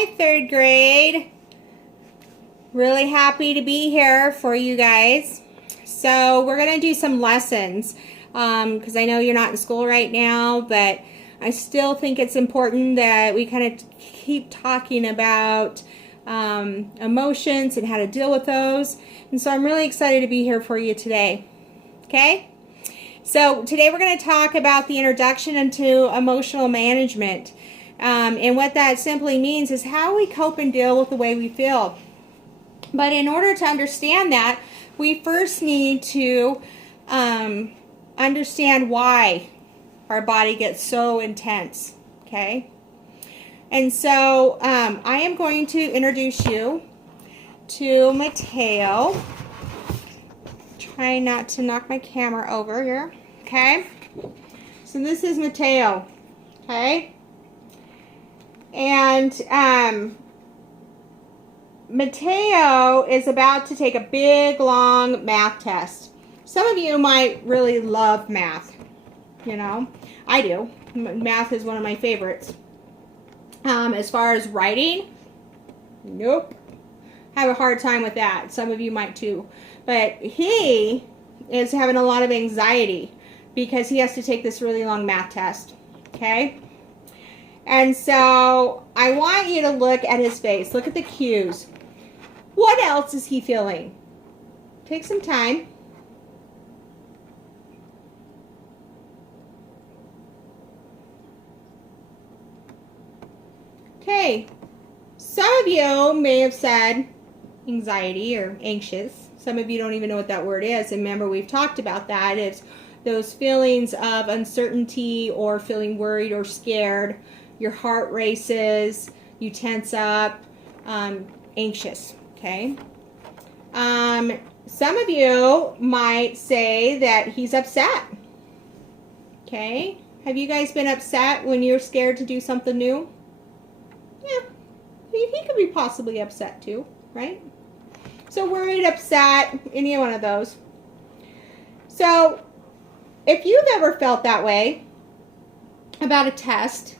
Hi, third grade. Really happy to be here for you guys. So we're going to do some lessons because I know you're not in school right now, but I still think it's important that we kind of keep talking about emotions and how to deal with those. And so I'm really excited to be here for you today. Okay? So today we're going to talk about the introduction into emotional management. And what that simply means is how we cope and deal with the way we feel. But in order to understand that, we first need to understand why our body gets so intense, okay? And so I am going to introduce you to Mateo. Try not to knock my camera over here, okay? So this is Mateo, okay? And Mateo is about to take a big, long math test. Some of you might really love math, you know. I do. Math is one of my favorites. As far as writing, nope. Have a hard time with that. Some of you might too. But he is having a lot of anxiety because he has to take this really long math test, okay? And so I want you to look at his face. Look at the cues. What else is he feeling? Take some time. Okay. Some of you may have said anxiety or anxious. Some of you don't even know what that word is. And remember, we've talked about that. It's those feelings of uncertainty or feeling worried or scared. Your heart races, you tense up, anxious, okay? Some of you might say that he's upset, okay? Have you guys been upset when you're scared to do something new? Yeah, he could be possibly upset too, right? So worried, upset, any one of those. So if you've ever felt that way about a test,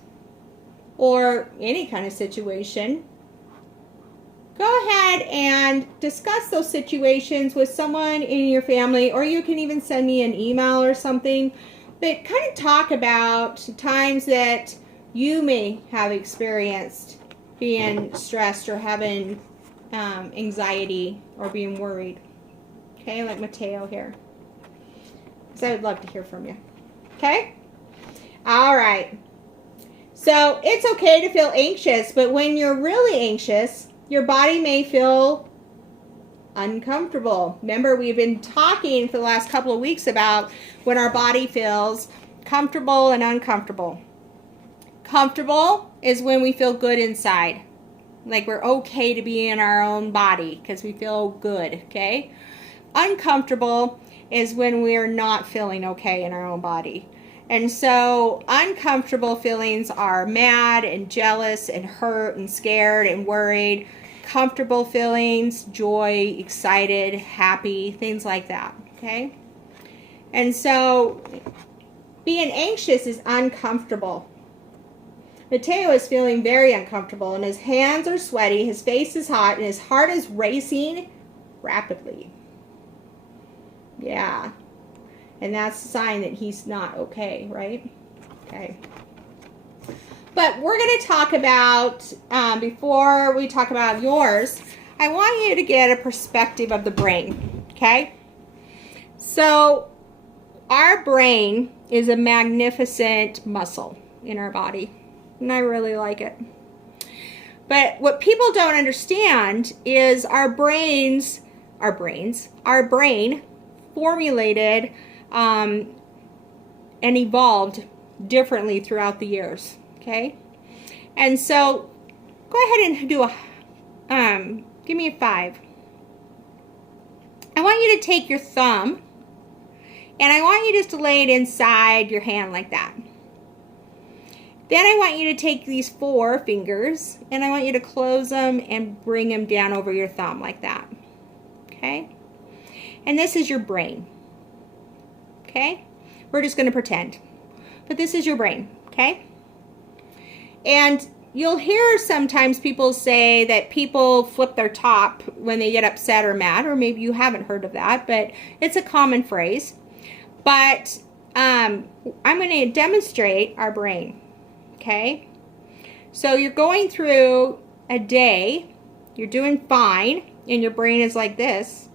or any kind of situation, go ahead and discuss those situations with someone in your family, or you can even send me an email or something, but kind of talk about times that you may have experienced being stressed or having anxiety or being worried. Okay, like Mateo here. So I would love to hear from you. Okay? All right. So it's okay to feel anxious, but when you're really anxious, your body may feel uncomfortable. Remember, we've been talking for the last couple of weeks about when our body feels comfortable and uncomfortable. Comfortable is when we feel good inside. Like we're okay to be in our own body because we feel good, okay? Uncomfortable is when we're not feeling okay in our own body. And so uncomfortable feelings are mad and jealous and hurt and scared and worried. Comfortable feelings, joy, excited, happy, things like that, okay? And so being anxious is uncomfortable. Mateo is feeling very uncomfortable and his hands are sweaty, his face is hot, and his heart is racing rapidly. Yeah. And that's a sign that he's not okay, right? Okay. But we're going to talk about, before we talk about yours, I want you to get a perspective of the brain, okay? So our brain is a magnificent muscle in our body, and I really like it. But what people don't understand is our brain formulated and evolved differently throughout the years, okay? And so go ahead and do give me a 5. I want you to take your thumb and I want you just to lay it inside your hand like that. Then I want you to take these 4 fingers and I want you to close them and bring them down over your thumb like that, okay? And this is your brain. Okay? We're just going to pretend. But this is your brain, okay? And you'll hear sometimes people say that people flip their top when they get upset or mad, or maybe you haven't heard of that, but it's a common phrase. But I'm going to demonstrate our brain, okay? So you're going through a day, you're doing fine, and your brain is like this,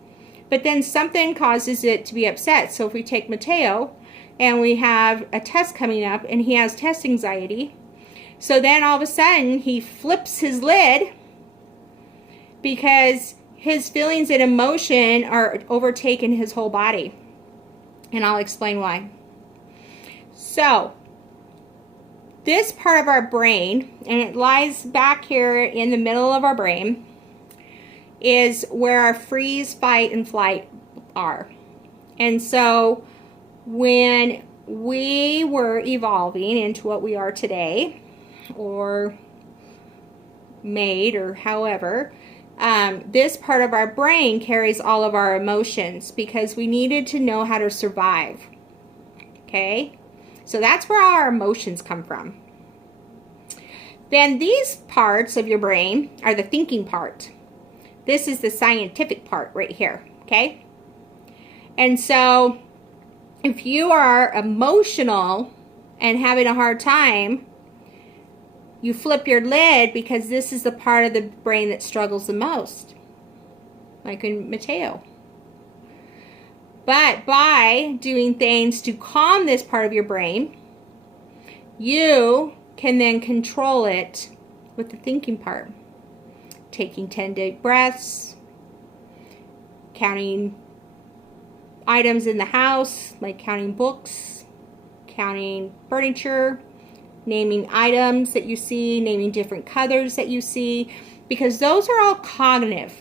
but then something causes it to be upset. So if we take Mateo, and we have a test coming up, and he has test anxiety, so then all of a sudden he flips his lid because his feelings and emotion are overtaking his whole body. And I'll explain why. So this part of our brain, and it lies back here in the middle of our brain, is where our freeze, fight, and flight are. And so when we were evolving into what we are today, or made, or however, this part of our brain carries all of our emotions because we needed to know how to survive. Okay? So that's where our emotions come from. Then these parts of your brain are the thinking part. This is the scientific part right here. Okay? And so if you are emotional and having a hard time, you flip your lid because this is the part of the brain that struggles the most, like in Mateo. But by doing things to calm this part of your brain, you can then control it with the thinking part. Taking 10 deep breaths, counting items in the house, like counting books, counting furniture, naming items that you see, naming different colors that you see, because those are all cognitive.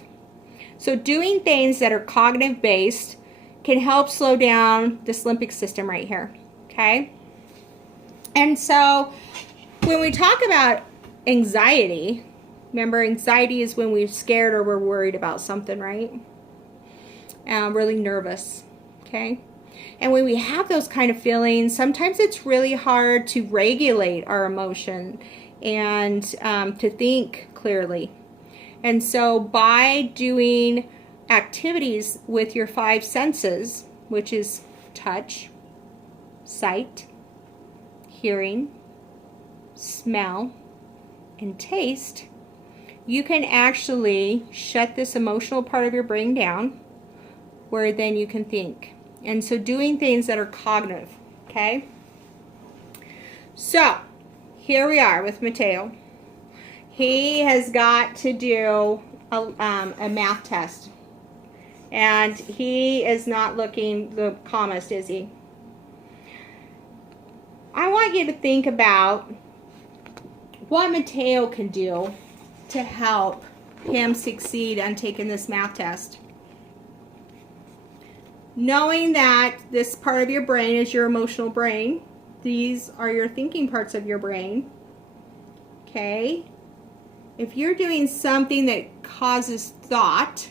So doing things that are cognitive based can help slow down this limbic system right here, okay? And so when we talk about anxiety, remember, anxiety is when we're scared or we're worried about something, right? Really nervous, okay? And when we have those kind of feelings, sometimes it's really hard to regulate our emotion and to think clearly. And so by doing activities with your 5 senses, which is touch, sight, hearing, smell, and taste, you can actually shut this emotional part of your brain down, where then you can think. And so doing things that are cognitive, okay? So here we are with Mateo. He has got to do a math test. And he is not looking the calmest, is he? I want you to think about what Mateo can do to help him succeed on taking this math test. Knowing that this part of your brain is your emotional brain, these are your thinking parts of your brain, okay? If you're doing something that causes thought,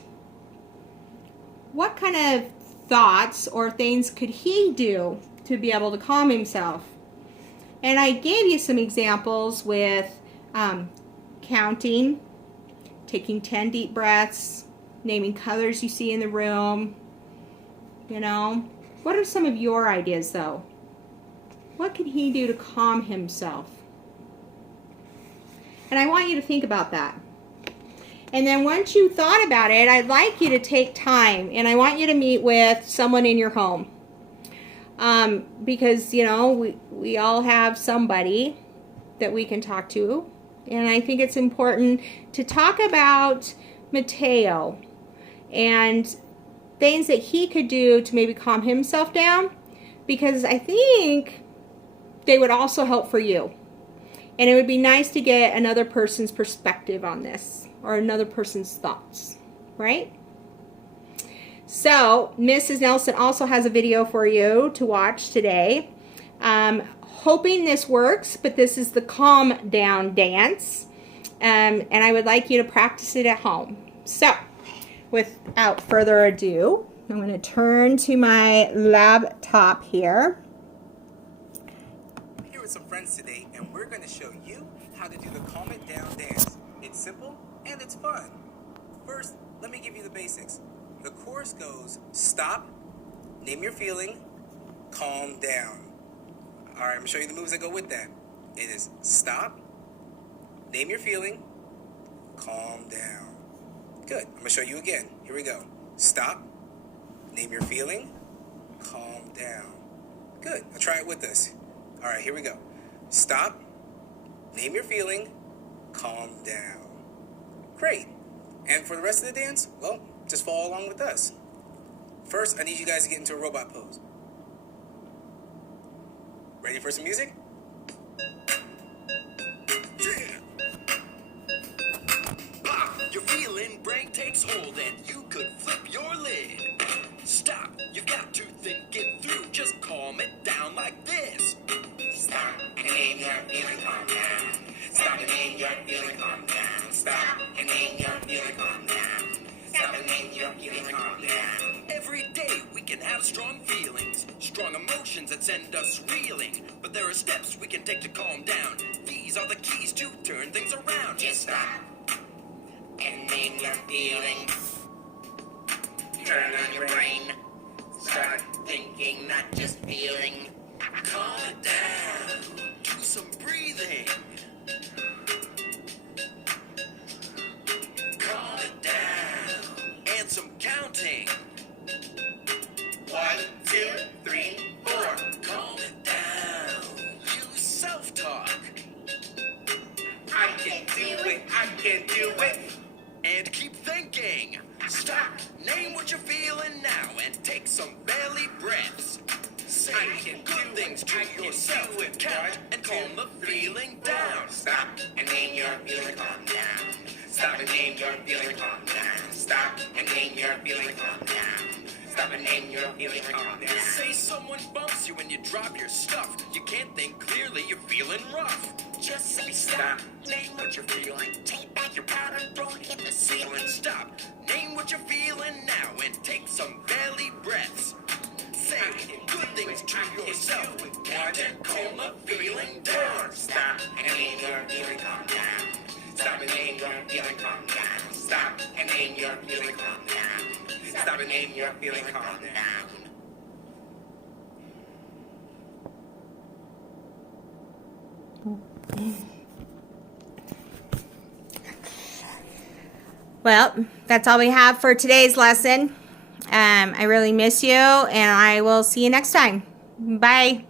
what kind of thoughts or things could he do to be able to calm himself? And I gave you some examples with counting, taking 10 deep breaths, naming colors you see in the room. You know, what are some of your ideas though? What could he do to calm himself? And I want you to think about that. And then once you thought about it, I'd like you to take time, and I want you to meet with someone in your home. Because, you know, we all have somebody that we can talk to. And I think it's important to talk about Mateo and things that he could do to maybe calm himself down, because I think they would also help for you. And it would be nice to get another person's perspective on this, or another person's thoughts, right? So Mrs. Nelson also has a video for you to watch today. Hoping this works, but this is the calm down dance. And I would like you to practice it at home. So without further ado, I'm going to turn to my laptop here. I'm here with some friends today, and we're going to show you how to do the Calm It Down dance. It's simple and it's fun. First, let me give you the basics. The chorus goes, stop, name your feeling, calm down. All right, I'm gonna show you the moves that go with that. It is stop, name your feeling, calm down. Good, I'm gonna show you again. Here we go. Stop, name your feeling, calm down. Good, I'll try it with us. All right, here we go. Stop, name your feeling, calm down. Great. And for the rest of the dance, well, just follow along with us. First, I need you guys to get into a robot pose. Ready for some music? Your feeling break takes hold and you could flip your lid. Stop, you've got to think it through. Just calm it down like this. Stop and name your feeling, calm down. Stop and name your feeling, calm down. Stop and name your feeling, calm down. Stop and name your feeling, calm down. Every day we can have strong feelings, strong emotions that send us reeling. But there are steps we can take to calm down. These are the keys to turn things around. Just stop and name your feeling. Turn on your brain. Start thinking, not just feeling. Calm it down. Do some breathing. Calm it down. And some counting. 1, 2, 3, 4. Calm it down. Use self-talk. I can do it, I can do it. And keep thinking. Stop. Name what you're feeling now and take some belly breaths. Say I can good do things it, to I can yourself. do it. Count 1, and calm 2, the 3, feeling 4. down. Stop and name your feeling, calm down. Stop and name your feeling, calm down. Stop and name your feeling, calm down. Stop and name your feeling, calm down. Say someone bumps you when you drop your stuff. You can't think clearly, you're feeling rough. Just say stop, name what you're feeling. Take back your power and don't hit the ceiling. Stop. Name what you're feeling now and take some belly breaths. Say good things to yourself. Count and calm the feeling down. Stop and name your feeling, calm down. Stop and name your feeling, calm down. Stop and name your feeling, calm down. Stop and name your feeling, calm down. Well, that's all we have for today's lesson. I really miss you, and I will see you next time. Bye.